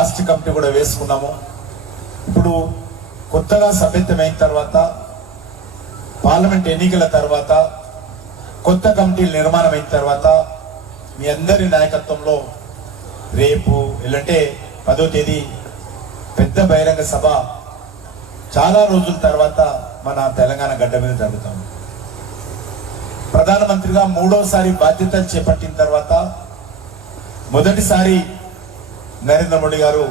Last committee కూడా వేసుకున్నాము. ఇప్పుడు కొత్తగా సభ్యత్వమైన తర్వాత పార్లమెంట్ ఎన్నికల తర్వాత కొత్త కమిటీలు నిర్మాణం అయిన తర్వాత మీ అందరి నాయకత్వంలో రేపు ఎల్లంటే 10వ తేదీ పెద్ద బహిరంగ సభ చాలా రోజుల తర్వాత మన తెలంగాణ గడ్డ మీద జరుగుతాం. ప్రధానమంత్రిగా 3వసారి బాధ్యతలు చేపట్టిన తర్వాత మొదటిసారి నరేంద్ర మోడీ గారు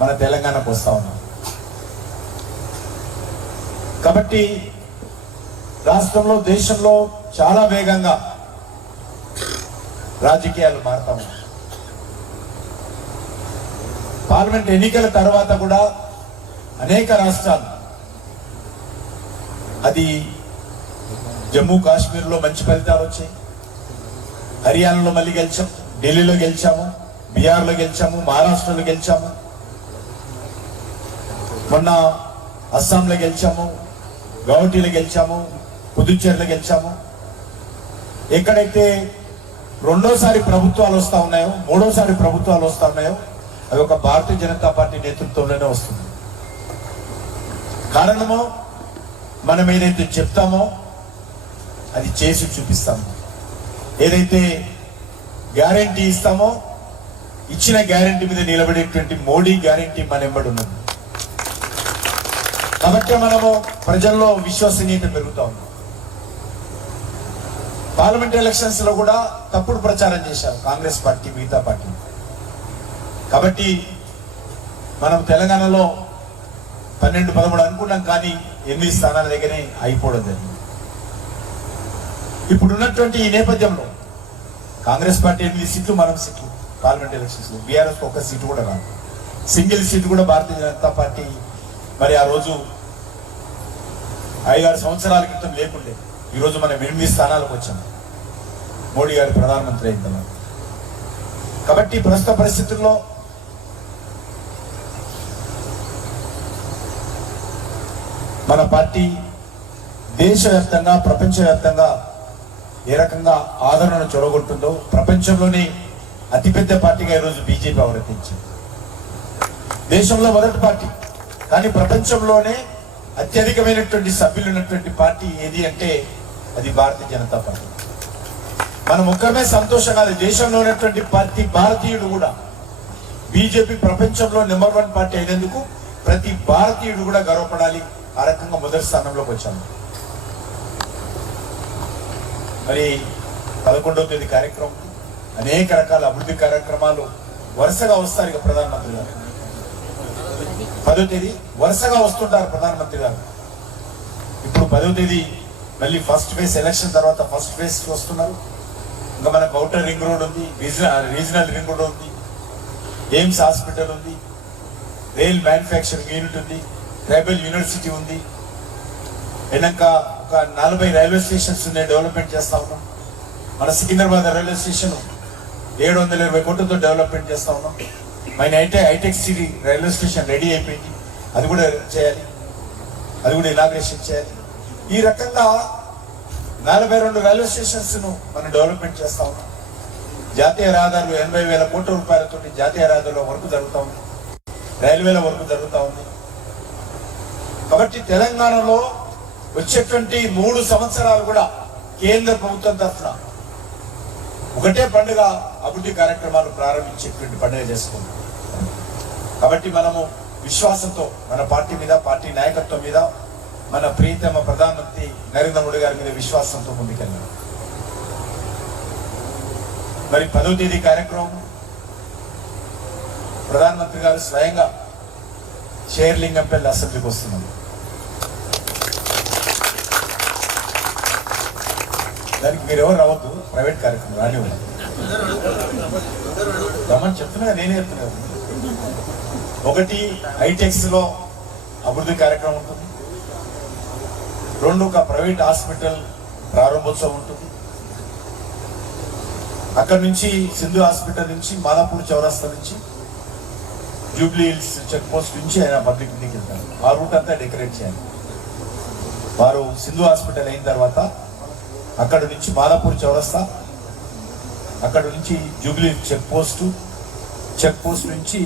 మన తెలంగాణకు వస్తా ఉన్నారు. కాబట్టి రాష్ట్రంలో దేశంలో చాలా వేగంగా రాజకీయాలు మారుతా ఉన్నాయి. పార్లమెంట్ ఎన్నికల తర్వాత కూడా అనేక రాష్ట్రాలు, అది జమ్మూ కాశ్మీర్లో మంచి ఫలితాలు వచ్చాయి, హర్యానాలో మళ్ళీ గెలిచాం, ఢిల్లీలో గెలిచాము, బీహార్లో గెలిచాము, మహారాష్ట్రలో గెలిచాము, మొన్న అస్సాంలో గెలిచాము, గౌహటిలో గెలిచాము, పుదుచ్చేరిలో గెలిచాము. ఎక్కడైతే రెండోసారి ప్రభుత్వాలు వస్తా ఉన్నాయో, మూడోసారి ప్రభుత్వాలు వస్తా ఉన్నాయో అవి ఒక భారతీయ జనతా పార్టీ నేతృత్వంలోనే వస్తుంది. కారణము మనం ఏదైతే చెప్తామో అది చేసి చూపిస్తాము. ఏదైతే గ్యారంటీ ఇస్తామో ఇచ్చిన గ్యారంటీ మీద నిలబడేటువంటి మోడీ గ్యారంటీ మన వెంబడి ఉన్నది. కాబట్టి మనము ప్రజల్లో విశ్వసనీయత పెరుగుతా ఉన్నాం. పార్లమెంట్ ఎలక్షన్స్ లో కూడా తప్పుడు ప్రచారం చేశారు కాంగ్రెస్ పార్టీ, మిగతా పార్టీ. కాబట్టి మనం తెలంగాణలో 12-13 అనుకున్నాం, కానీ 8 స్థానాల దగ్గరే అయిపోవడం జరిగింది. ఇప్పుడున్నటువంటి ఈ నేపథ్యంలో కాంగ్రెస్ పార్టీ 8 సీట్లు, మనం సీట్లు పార్లమెంట్ ఎలక్షన్స్ లో, బీఆర్ఎస్ ఒక్క సీటు కూడా రాదు, సింగిల్ సీటు కూడా భారతీయ జనతా పార్టీ మరి ఆ రోజు 5-6 సంవత్సరాల క్రితం లేకుండే. ఈరోజు మనం 8 స్థానాలకు వచ్చాము మోడీ గారు ప్రధానమంత్రి అయిన తర్వాత. కాబట్టి ప్రస్తుత పరిస్థితుల్లో మన పార్టీ దేశవ్యాప్తంగా, ప్రపంచవ్యాప్తంగా ఏ రకంగా ఆదరణను చొరగొట్టుందో, ప్రపంచంలోనే అతిపెద్ద పార్టీగా ఈరోజు బీజేపీ అవతరించింది. దేశంలో మొదటి పార్టీ, కానీ ప్రపంచంలోనే అత్యధికమైనటువంటి సభ్యులు ఉన్నటువంటి పార్టీ ఏది అంటే అది భారతీయ జనతా పార్టీ. మనం ఒక్కమే సంతోషంగా, దేశంలో ఉన్నటువంటి ప్రతి భారతీయుడు కూడా బీజేపీ ప్రపంచంలో నెంబర్ 1 పార్టీ అయినందుకు ప్రతి భారతీయుడు కూడా గర్వపడాలి. ఆ రకంగా మొదటి స్థానంలోకి వచ్చాము. మరి 11వ తేదీ కార్యక్రమం, అనేక రకాల అభివృద్ధి కార్యక్రమాలు వరుసగా వస్తారు. ఇక ప్రధానమంత్రి గారు 10వ తేదీ వరుసగా వస్తుంటారు ప్రధానమంత్రి గారు. ఇప్పుడు 10వ తేదీ మళ్ళీ ఫస్ట్ ఫేజ్, ఎలక్షన్ తర్వాత ఫస్ట్ ఫేజ్ వస్తున్నారు. ఇంకా మనకు ఔటర్ రింగ్ రోడ్ ఉంది, రీజనల్ రింగ్ రోడ్ ఉంది, ఎయిమ్స్ హాస్పిటల్ ఉంది, రైల్ మ్యానుఫ్యాక్చరింగ్ యూనిట్ ఉంది, ట్రైబల్ యూనివర్సిటీ ఉంది. వెనక ఒక 40 రైల్వే స్టేషన్స్ ఉన్నాయి, డెవలప్మెంట్ చేస్తా ఉన్నాం. మన సికింద్రాబాద్ రైల్వే స్టేషన్ 720 కోట్లతో డెవలప్మెంట్ చేస్తా ఉన్నాం. మన Hitech City railway station ready అయిపోయింది, అది కూడా చేయాలి, అది కూడా ఇనాగ్రేషన్ చేయాలి. ఈ రకంగా 42 రైల్వే స్టేషన్స్ ను మనం డెవలప్మెంట్ చేస్తా ఉన్నాం. జాతీయ రహదారులు 80,000 కోట్ల రూపాయలతో జాతీయ రహదారుల వర్క్ జరుగుతూ ఉంది, రైల్వేల వర్క్ జరుగుతూ ఉంది. కాబట్టి తెలంగాణలో వచ్చేటువంటి 3 సంవత్సరాలు కూడా కేంద్ర ప్రభుత్వం తరఫున ఒకటే పండుగ, అభివృద్ధి కార్యక్రమాలు ప్రారంభించేటువంటి పండుగ చేసుకుంటాం. కాబట్టి మనము విశ్వాసంతో మన పార్టీ మీద, పార్టీ నాయకత్వం మీద, మన ప్రియతమ ప్రధానమంత్రి నరేంద్ర మోడీ గారి మీద విశ్వాసంతో ముందుకెళ్ళాం. మరి 10వ తేదీ కార్యక్రమం ప్రధానమంత్రి గారు స్వయంగా షేర్లింగంపల్లి అసెంబ్లీకి వస్తున్నారు. దానికి మీరు ఎవరు రావద్దు, ప్రైవేట్ కార్యక్రమం రానివ్వండి. రమ్మని చెప్తున్నా, నేనే చెప్తున్నా. ఒకటి హైటెక్స్ లో అభివృద్ధి కార్యక్రమం ఉంటుంది, 2 ఒక ప్రైవేట్ హాస్పిటల్ ప్రారంభోత్సవం ఉంటుంది. అక్కడ నుంచి సింధు హాస్పిటల్ నుంచి మాదాపూర్ చౌరస్తా నుంచి జూబ్లీ హిల్స్ చెక్ పోస్ట్ నుంచి ఆయన పబ్లిక్ ఇంటికి వెళ్తారు. ఆ రూట్ అంతా డెకరేట్ చేయాలి. వారు సింధు హాస్పిటల్ అయిన తర్వాత అక్కడ నుంచి మాదాపూర్ చౌరస్తా, అక్కడ నుంచి జూబ్లీ చెక్ పోస్ట్ నుంచి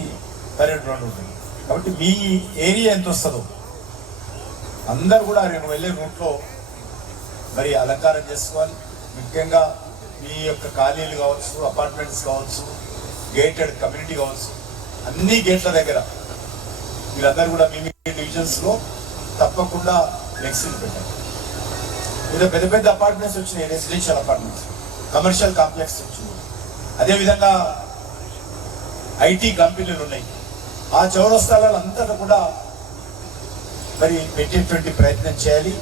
పర్యటన ఉంటుంది. కాబట్టి మీ ఏరియా ఎంత వస్తుందో అందరు కూడా నేను వెళ్ళే రూట్లో మరి అలంకారం చేసుకోవాలి. ముఖ్యంగా మీ యొక్క ఖాళీలు కావచ్చు, అపార్ట్మెంట్స్ కావచ్చు, గేటెడ్ కమ్యూనిటీ కావచ్చు, అన్ని గేట్ల దగ్గర మీరందరూ కూడా మీ డివిజన్స్లో తప్పకుండా ఫ్లెక్సీలు పెట్టండి. ఏదో పెద్ద పెద్ద అపార్ట్మెంట్స్ వచ్చినాయి, రెసిడెన్షియల్ అపార్ట్మెంట్స్, కమర్షియల్ కాంప్లెక్స్ వచ్చింది, అదేవిధంగా ఐటీ కంపెనీలు ఉన్నాయి. ఆ చౌరస్తాలలో అంతటా కూడా మరి పెట్టేటువంటి ప్రయత్నం చేయాలి.